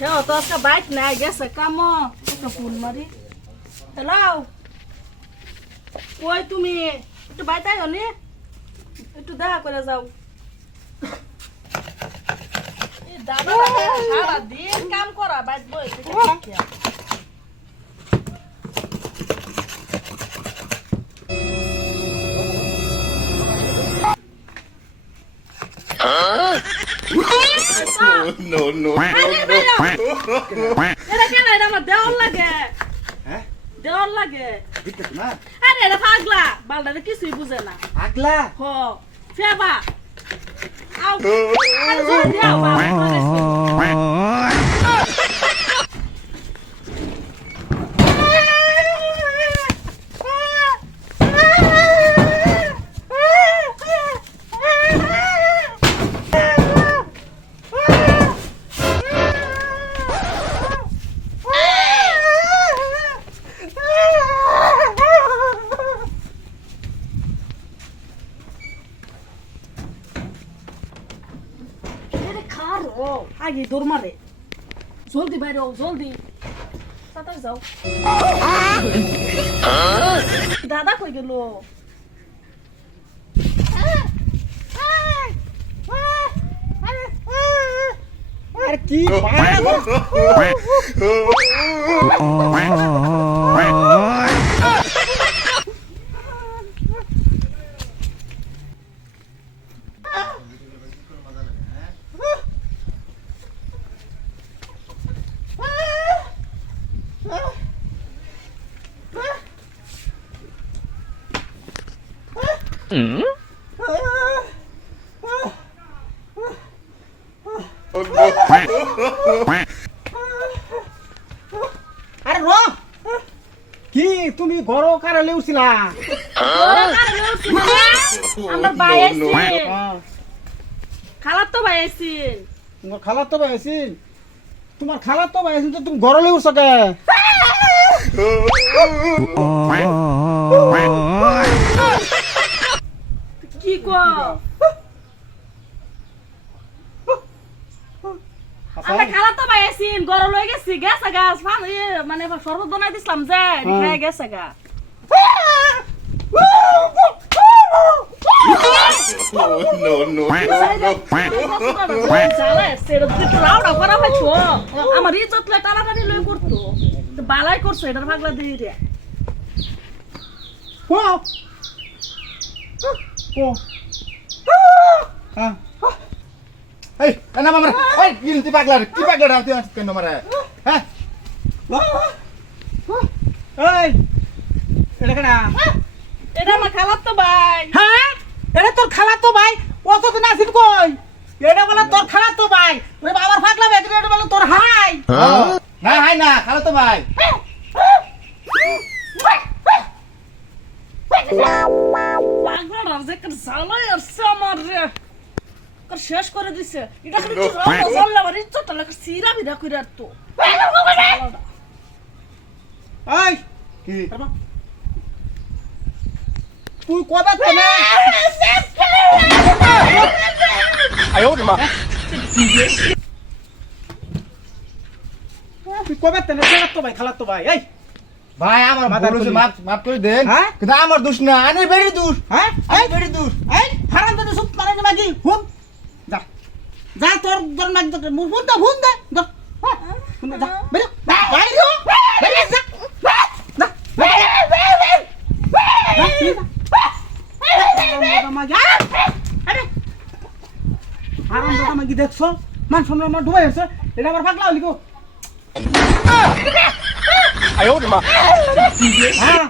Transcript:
হেও তো আজকে বাইক নাই গেছে কাম একটা ফোন মারি হ্যালো কই তুমি একটু বাইতে আইও নি একটু দেখা করে যাও দাদা সারা দিন কাম করা বাইক বই no, no, এটা কেন? এটা আমার দেওয়ার লাগে। হ্যাঁ? দেওয়ার লাগে। আরে এটা পাগলা। বালটা কিছুই বুঝে না। পাগলা? হ ফেবা। আউ। আরে আও বাবা। খারো আগে দৌড় মারে। জলদি বাইরে হও জলদি। তাড়াতাড়ি যাও। দাদা কই গেল? আর কি? আরে র কি তুমি ঘর কারালে উঠছিলা আমরা ভাই আইছি হ্যাঁ, খালার তো ভাই আইছিল তোমার খালার তো পাইছিল তোমার খালার তো পাইছিল তো তুমি ঘরলে উঠছ কে কি কো আমরা খালা তো ভাই আইছিল গরম লই গেছি গেছে গাছ মানে শরবত বানাই দিছিলাম যে খাই গেছে গা। no, no, হইছো আমার ইজ্জত লয় টানাটানি লই করতো। বালাই করছ এটার ভাগলা দিয়ে রে ও। ও। হ্যাঁ। এই পাগলা কি পাগলা কেন হ্যাঁ? এই এটা কেনা এটা আমার খালার তো ভাই। হ্যাঁ? এটা তোর খালা তো ভাই? অত তো নাসিব কই? এটা বলে তোর খালা তো ভাই। ওরে বাবার এটা বলে তোর হাই। না হাই না খালো তো ভাই। পাগলার যে কার জ্বালাই আসছে আমার রে। শেষ করে দিছে। এটা খালি জ্বললে আমার ইজ্জতটা লাগে সিরা বিরা কইরা তো। এই কি? তুই কবে তেনে তুই কবে তেনে? খালা তো ভাই খালা তো ভাই এই। ভাই আমার হয়েছে, খুলি। মাফ মাফ করে দেন। হ্যাঁ? কিন্তু আমার দোষ না আরে বেরি দোষ। হ্যাঁ? এই এই বেরি দোষ। এই হারাম দাদা সুপ মারে না মাগি। হুম? যা। যা তোর তোর মাগি তোর হুন দে হুন দে। যা। যা। বেরো বাইরে যা। বাইরে যা দেখছ? মান সম্মান আমার ডুবাই আছে এটা আমার পাগলা হলি গো। হ্যাঁ।